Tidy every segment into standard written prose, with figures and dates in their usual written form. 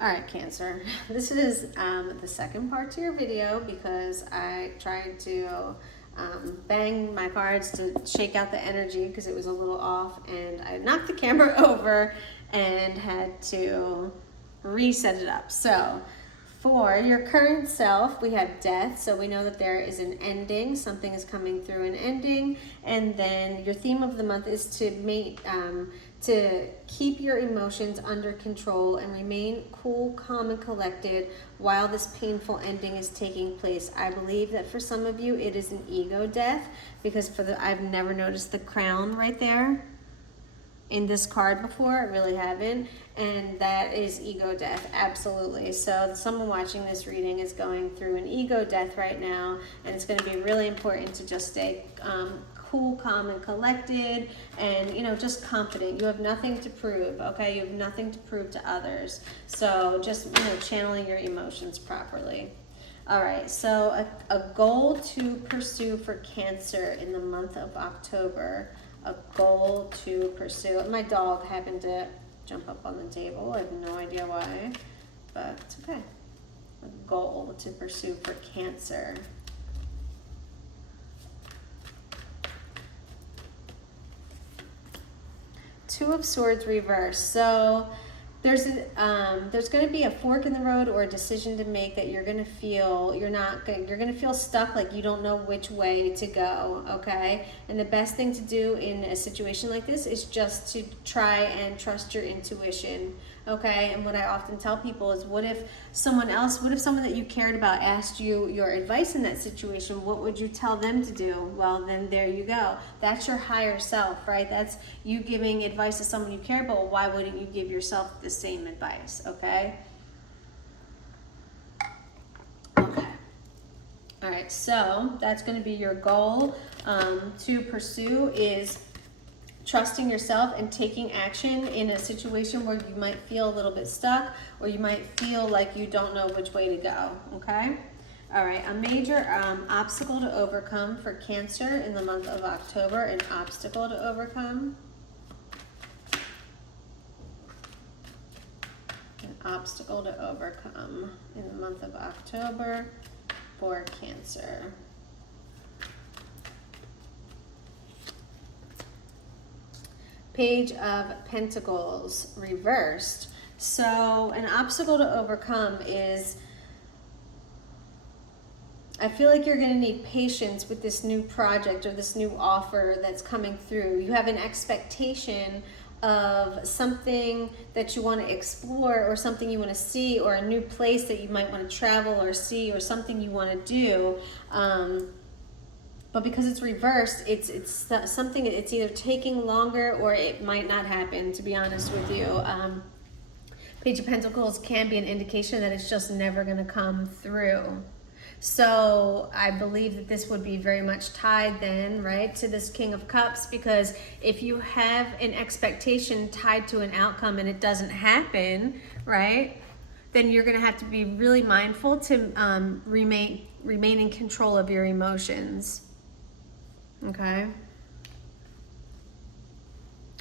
All right, Cancer. This is the second part to your video because I tried to bang my cards to shake out the energy because it was a little off, and I knocked the camera over and had to reset it up. So for your current self, we have death, so we know that there is an ending, something is coming through an ending, and then your theme of the month is to keep your emotions under control and remain cool, calm, and collected while this painful ending is taking place. I believe that for some of you, it is an ego death, because I've never noticed the crown right there in this card before. I really haven't, and that is ego death, absolutely. So someone watching this reading is going through an ego death right now, and it's going to be really important to just stay cool, calm, and collected, and just confident. You have nothing to prove, okay? You have nothing to prove to others, so just channeling your emotions properly. All right, so a goal to pursue for Cancer in the month of October. A goal to pursue. My dog happened to jump up on the table. I have no idea why, but it's okay. A goal to pursue for Cancer. Two of Swords reversed. So there's going to be a fork in the road or a decision to make that you're going to feel you're going to feel stuck, like you don't know which way to go, okay? And the best thing to do in a situation like this is just to try and trust your intuition, okay? And what I often tell people is, what if someone that you cared about asked you your advice in that situation? What would you tell them to do? Well, then there you go. That's your higher self, right? That's you giving advice to someone you care about. Why wouldn't you give yourself the same advice, okay? Okay. All right, so that's going to be your goal to pursue, is trusting yourself and taking action in a situation where you might feel a little bit stuck, or you might feel like you don't know which way to go, okay? All right, a major obstacle to overcome for Cancer in the month of October. An obstacle to overcome. An obstacle to overcome in the month of October for Cancer. Page of Pentacles reversed. So an obstacle to overcome is, I feel like you're going to need patience with this new project or this new offer that's coming through. You have an expectation of something that you want to explore, or something you want to see, or a new place that you might want to travel or see, or something you want to do. But because it's reversed, it's something, it's either taking longer or it might not happen, to be honest with you. Page of Pentacles can be an indication that it's just never going to come through. So I believe that this would be very much tied then, right, to this King of Cups, because if you have an expectation tied to an outcome and it doesn't happen, right, then you're going to have to be really mindful to remain in control of your emotions. Okay.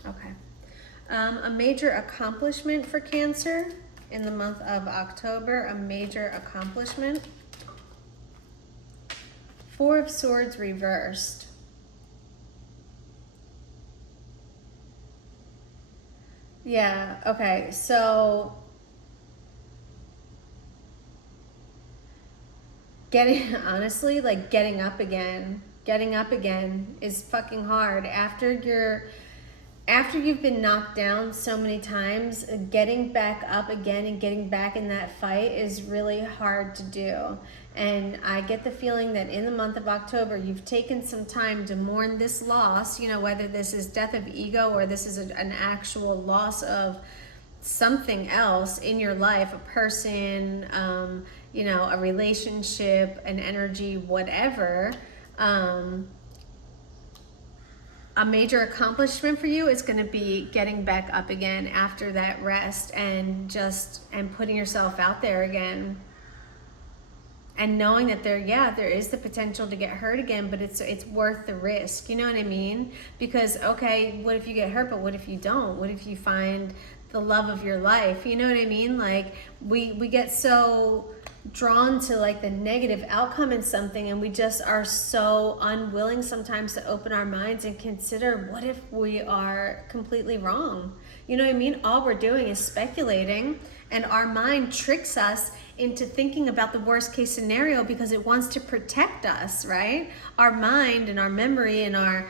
Okay. A major accomplishment for Cancer in the month of October. A major accomplishment. Four of Swords reversed. Yeah, okay, so honestly, like getting up again is fucking hard. After you've been knocked down so many times, getting back up again and getting back in that fight is really hard to do. And I get the feeling that in the month of October, you've taken some time to mourn this loss, whether this is death of ego or this is an actual loss of something else in your life, a person, a relationship, an energy, whatever. A major accomplishment for you is going to be getting back up again after that rest, and putting yourself out there again, and knowing that there is the potential to get hurt again, but it's worth the risk. You know what I mean? Because, okay, what if you get hurt, but what if you don't? What if you find the love of your life. You know what I mean? Like we get so drawn to like the negative outcome in something, and we just are so unwilling sometimes to open our minds and consider, what if we are completely wrong? You know what I mean? All we're doing is speculating, and our mind tricks us into thinking about the worst case scenario because it wants to protect us, right? Our mind and our memory and our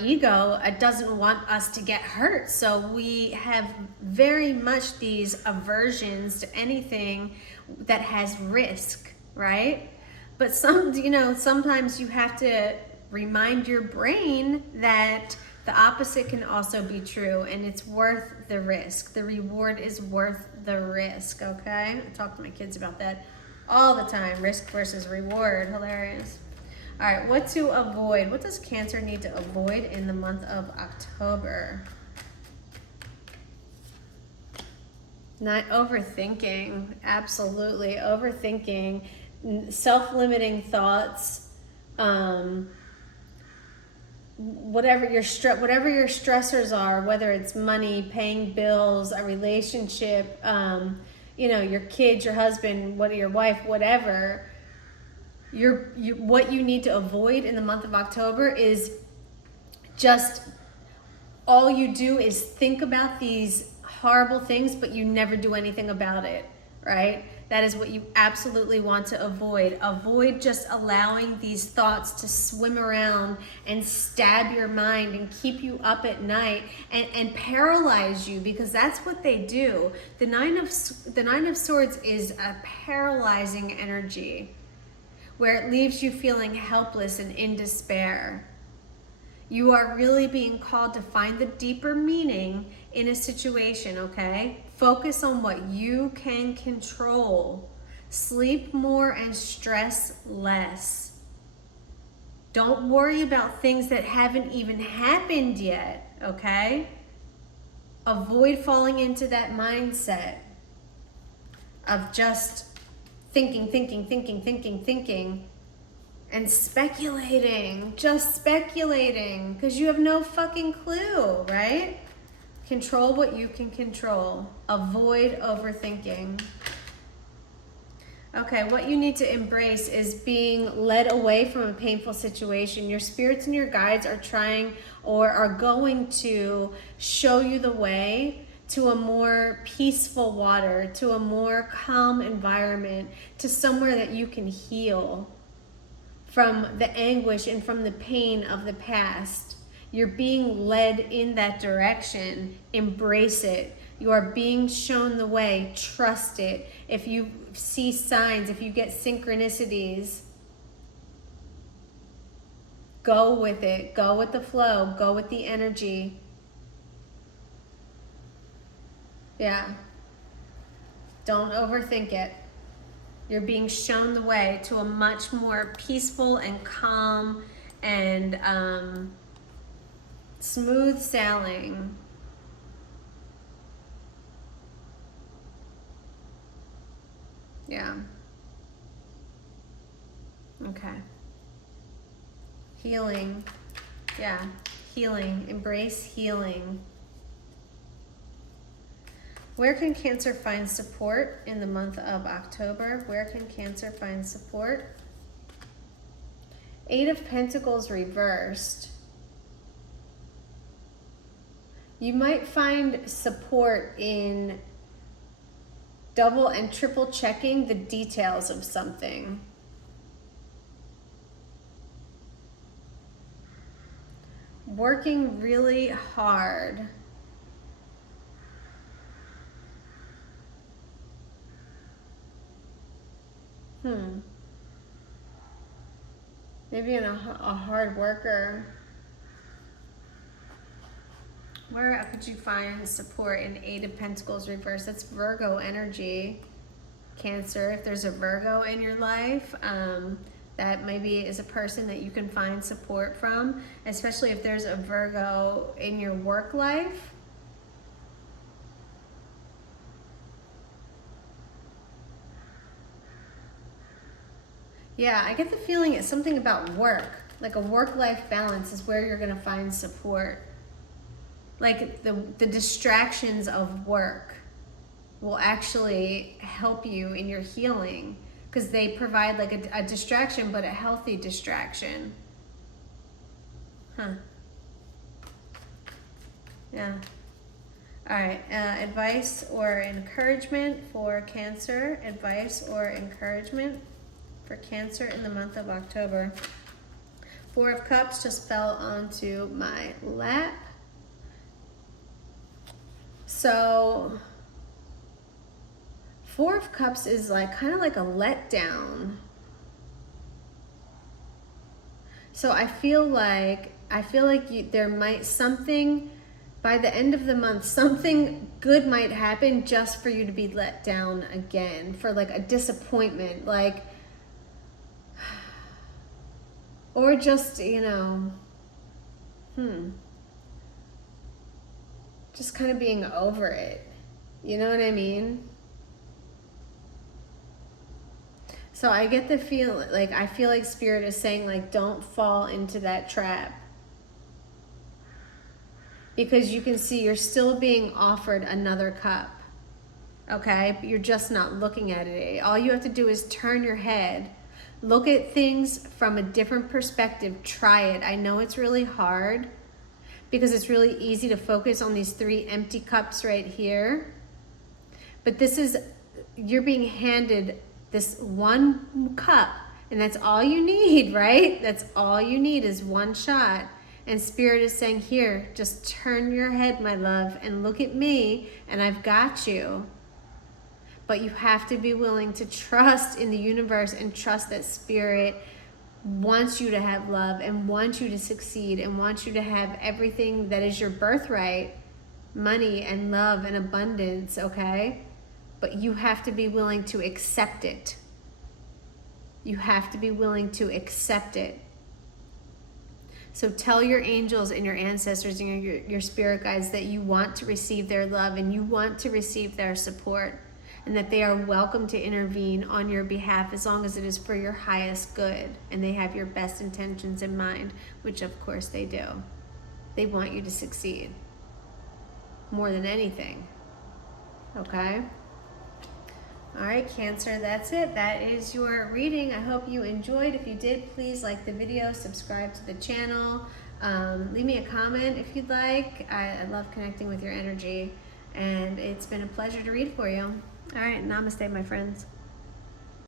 ego doesn't want us to get hurt. So we have very much these aversions to anything that has risk, right? But sometimes you have to remind your brain that the opposite can also be true, and it's worth the risk. The reward is worth the risk, okay? I talk to my kids about that all the time. Risk versus reward. Hilarious. All right, what to avoid? What does Cancer need to avoid in the month of October? Not overthinking. Absolutely. Overthinking. Self-limiting thoughts. Whatever your stressors are, whether it's money, paying bills, a relationship, your kids, your husband, your wife, whatever. What you need to avoid in the month of October is just, all you do is think about these horrible things, but you never do anything about it, right? That is what you absolutely want to avoid. Avoid just allowing these thoughts to swim around and stab your mind and keep you up at night and paralyze you, because that's what they do. The Nine of Swords is a paralyzing energy, where it leaves you feeling helpless and in despair. You are really being called to find the deeper meaning in a situation, okay? Focus on what you can control. Sleep more and stress less. Don't worry about things that haven't even happened yet, okay? Avoid falling into that mindset of just thinking, and speculating, just speculating, because you have no fucking clue, right? Control what you can control. Avoid overthinking. Okay, what you need to embrace is being led away from a painful situation. Your spirits and your guides are trying, or are going to show you the way to a more peaceful water, to a more calm environment, to somewhere that you can heal from the anguish and from the pain of the past. You're being led in that direction. Embrace it. You are being shown the way. Trust it. If you see signs, if you get synchronicities, go with it. Go with the flow. Go with the energy. Yeah. Don't overthink it. You're being shown the way to a much more peaceful and calm and smooth sailing. Yeah. Okay. Healing. Yeah. Healing. Embrace healing. Where can Cancer find support in the month of October? Where can Cancer find support? Eight of Pentacles reversed. You might find support in double and triple checking the details of something. Working really hard. Maybe a hard worker. Where could you find support in Eight of Pentacles reverse? That's Virgo energy, Cancer. If there's a Virgo in your life, that maybe is a person that you can find support from, especially if there's a Virgo in your work life. Yeah, I get the feeling it's something about work, like a work-life balance is where you're going to find support. like the distractions of work will actually help you in your healing, because they provide like a distraction, but a healthy distraction. Huh. Yeah. All right. Advice or encouragement for Cancer. Advice or encouragement for Cancer in the month of October. 4 of Cups just fell onto my lap. So 4 of Cups is like kind of like a letdown. So I feel like there might something by the end of the month, something good might happen just for you to be let down again, for like a disappointment, like, or just, you know, just kind of being over it. You know what I mean? So I get the feel, like, I feel like Spirit is saying, like, don't fall into that trap. Because you can see you're still being offered another cup. Okay? But you're just not looking at it. All you have to do is turn your head. Look at things from a different perspective. Try it. I know it's really hard because it's really easy to focus on these 3 empty cups right here. But this is, you're being handed this one cup, and that's all you need, right? That's all you need is one shot. And Spirit is saying, here, just turn your head, my love, and look at me, and I've got you. But you have to be willing to trust in the universe and trust that Spirit wants you to have love and wants you to succeed and wants you to have everything that is your birthright, money and love and abundance, okay? But you have to be willing to accept it. You have to be willing to accept it. So tell your angels and your ancestors and your spirit guides that you want to receive their love and you want to receive their support, and that they are welcome to intervene on your behalf as long as it is for your highest good and they have your best intentions in mind, which of course they do. They want you to succeed more than anything. Okay? All right, Cancer, that's it. That is your reading. I hope you enjoyed. If you did, please like the video, subscribe to the channel, leave me a comment if you'd like. I love connecting with your energy, and it's been a pleasure to read for you. All right, namaste, my friends.